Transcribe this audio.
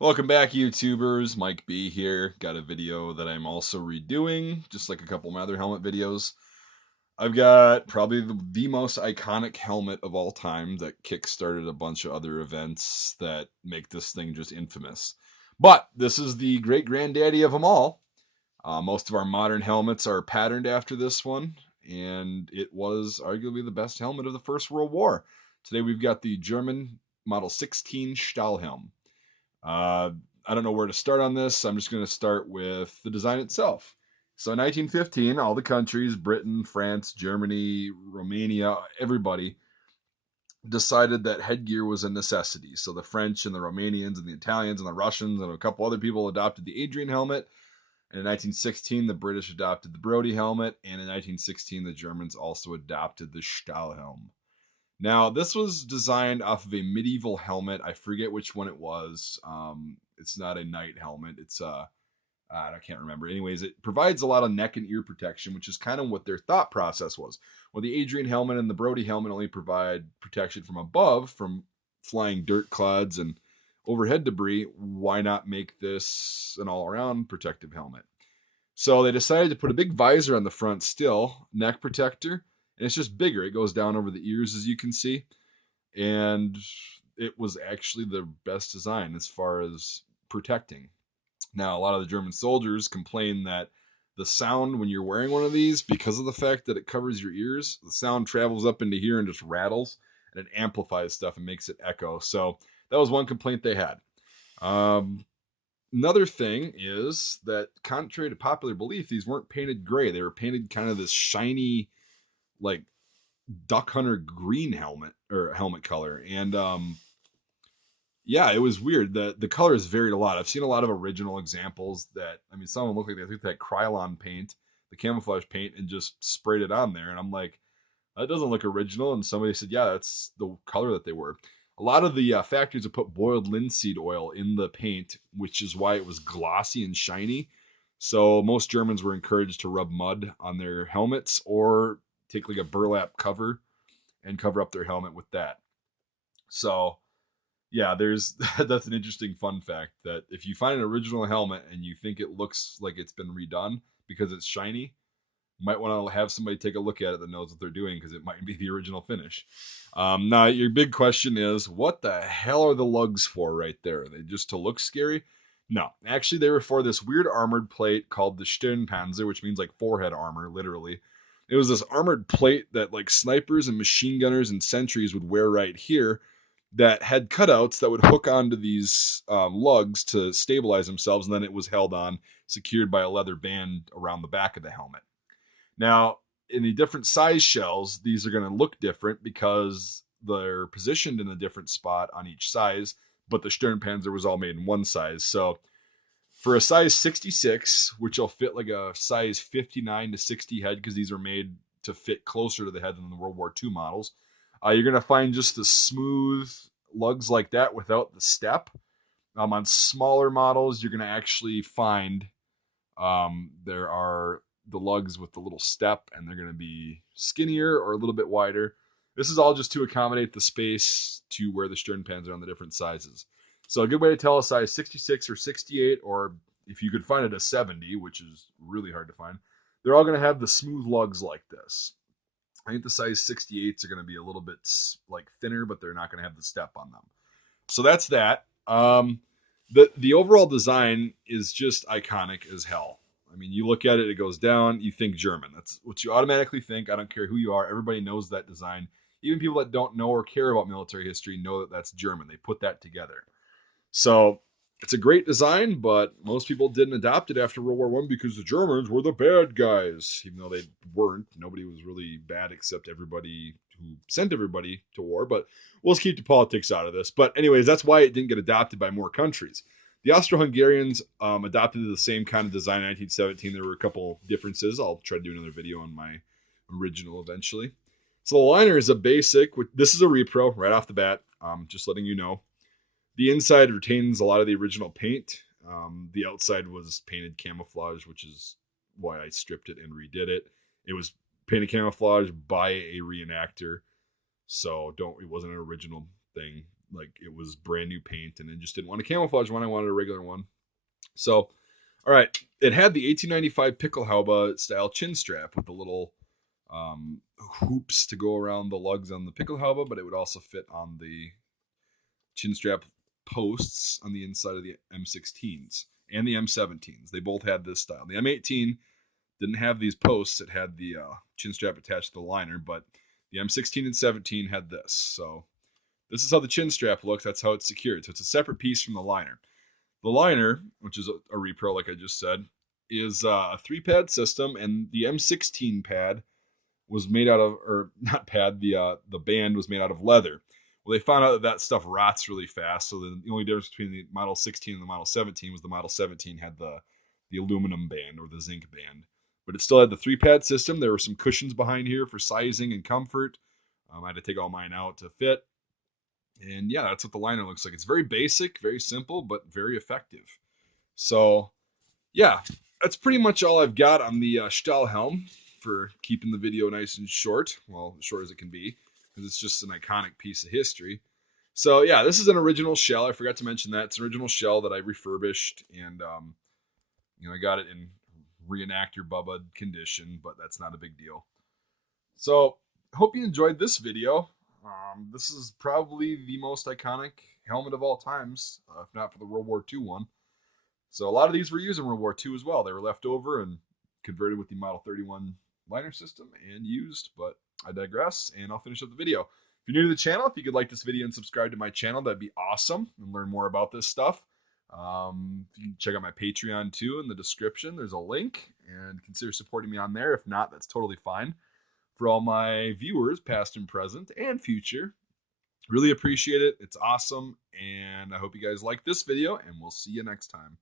Welcome back, YouTubers. Mike B here. Got a video that I'm also redoing, just like a couple of my other helmet videos. I've got probably the most iconic helmet of all time that kickstarted a bunch of other events that make this thing just infamous. But this is the great granddaddy of them all. Most of our modern helmets are patterned after this one, and it was arguably the best helmet of the First World War. Today we've got the German Model 16 Stahlhelm. Uh, I don't know where to start on this. I'm just going to start with the design itself. So in 1915, all the countries, Britain, France, Germany, Romania, everybody decided that headgear was a necessity. So the French and the Romanians and the Italians and the Russians and a couple other people adopted the Adrian helmet. And in 1916, the British adopted the Brodie helmet. And in 1916, the Germans also adopted the Stahlhelm. Now, this was designed off of a medieval helmet. I forget which one it was. It's not a knight helmet. I can't remember. Anyways, it provides a lot of neck and ear protection, which is kind of what their thought process was. Well, the Adrian helmet and the Brodie helmet only provide protection from above, from flying dirt clods and overhead debris. Why not make this an all-around protective helmet? So they decided to put a big visor on the front still, neck protector, and it's just bigger. It goes down over the ears, as you can see, and it was actually the best design as far as protecting. Now, a lot of the German soldiers complain that the sound when you're wearing one of these, because of the fact that it covers your ears, the sound travels up into here and just rattles, and it amplifies stuff and makes it echo. So that was one complaint they had. Um, Another thing is that, contrary to popular belief, these weren't painted gray. They were painted kind of this shiny, like duck hunter green helmet color. And yeah, it was weird. The colors varied a lot. I've seen a lot of original examples that, I mean, some of them look like they took that Krylon paint, the camouflage paint, and just sprayed it on there. And I'm like, that doesn't look original. And somebody said, yeah, that's the color that they were. A lot of the factories have put boiled linseed oil in the paint, which is why it was glossy and shiny. So most Germans were encouraged to rub mud on their helmets or take like a burlap cover and cover up their helmet with that. So yeah, there's that's an interesting fun fact that if you find an original helmet and you think it looks like it's been redone because it's shiny, you might want to have somebody take a look at it that knows what they're doing because it might be the original finish. Now, your big question is, what the hell are the lugs for right there? Are they just to look scary? No, actually, they were for this weird armored plate called the Stirnpanzer, which means like forehead armor, literally. It was this armored plate that like snipers and machine gunners and sentries would wear right here that had cutouts that would hook onto these lugs to stabilize themselves, and then it was held on, secured by a leather band around the back of the helmet. Now, in the different size shells, these are going to look different because they're positioned in a different spot on each size, but the Stirnpanzer was all made in one size. So for a size 66, which will fit like a size 59 to 60 head, because these are made to fit closer to the head than the World War II models, you're going to find just the smooth lugs like that without the step. On smaller models, you're going to actually find there are the lugs with the little step, and they're going to be skinnier or a little bit wider. This is all just to accommodate the space to where the stern pans are on the different sizes. So a good way to tell a size 66 or 68, or if you could find it a 70, which is really hard to find, they're all going to have the smooth lugs like this. I think the size 68s are going to be a little bit like thinner, but they're not going to have the step on them. So that's that. The overall design is just iconic as hell. I mean, you look at it, it goes down, you think German. That's what you automatically think. I don't care who you are. Everybody knows that design. Even people that don't know or care about military history know that that's German. They put that together. So it's a great design, but most people didn't adopt it after World War One because the Germans were the bad guys, even though they weren't. Nobody was really bad except everybody who sent everybody to war. But we'll just keep the politics out of this. But anyways, that's why it didn't get adopted by more countries. The Austro-Hungarians adopted the same kind of design in 1917. There were a couple differences. I'll try to do another video on my original eventually. So the liner is a basic. This is a repro right off the bat. Just letting you know. The inside retains a lot of the original paint. The outside was painted camouflage, which is why I stripped it and redid it. It was painted camouflage by a reenactor, so it wasn't an original thing. like it was brand new paint, and I just didn't want a camouflage one. I wanted a regular one. So, all right, it had the 1895 Pickelhaube style chin strap with the little hoops to go around the lugs on the Pickelhaube, but it would also fit on the chin strap posts on the inside of the M16s and the M17s. They both had this style. The M18 didn't have these posts; it had the chin strap attached to the liner, but the M16 and 17 had this. So this is how the chin strap looks. That's how it's secured. So it's a separate piece from the liner. The liner, which is a repro, like I just said, is a 3-pad system, and the M16 pad was made out of, or not pad, the band was made out of leather. Well, they found out that stuff rots really fast, so the only difference between the Model 16 and the Model 17 was the Model 17 had the aluminum band or the zinc band, but it still had the 3-pad system. There were some cushions behind here for sizing and comfort. I had to take all mine out to fit. And yeah, that's what the liner looks like. It's very basic, very simple, but very effective. So yeah, that's pretty much all I've got on the Stahlhelm for keeping the video nice and short. Well, as short as it can be, because it's just an iconic piece of history. So yeah, this is an original shell. I forgot to mention that. It's an original shell that I refurbished, and I got it in reenactor Bubba condition, but that's not a big deal. So hope you enjoyed this video. This is probably the most iconic helmet of all times, if not for the World War II one. So a lot of these were used in World War II as well. They were left over and converted with the Model 31 liner system and used, but I digress, and I'll finish up the video. If you're new to the channel, if you could like this video and subscribe to my channel, that'd be awesome, and learn more about this stuff. You can check out my Patreon too in the description. There's a link, and consider supporting me on there. If not, that's totally fine. For all my viewers, past and present and future, really appreciate it. It's awesome, and I hope you guys like this video, and we'll see you next time.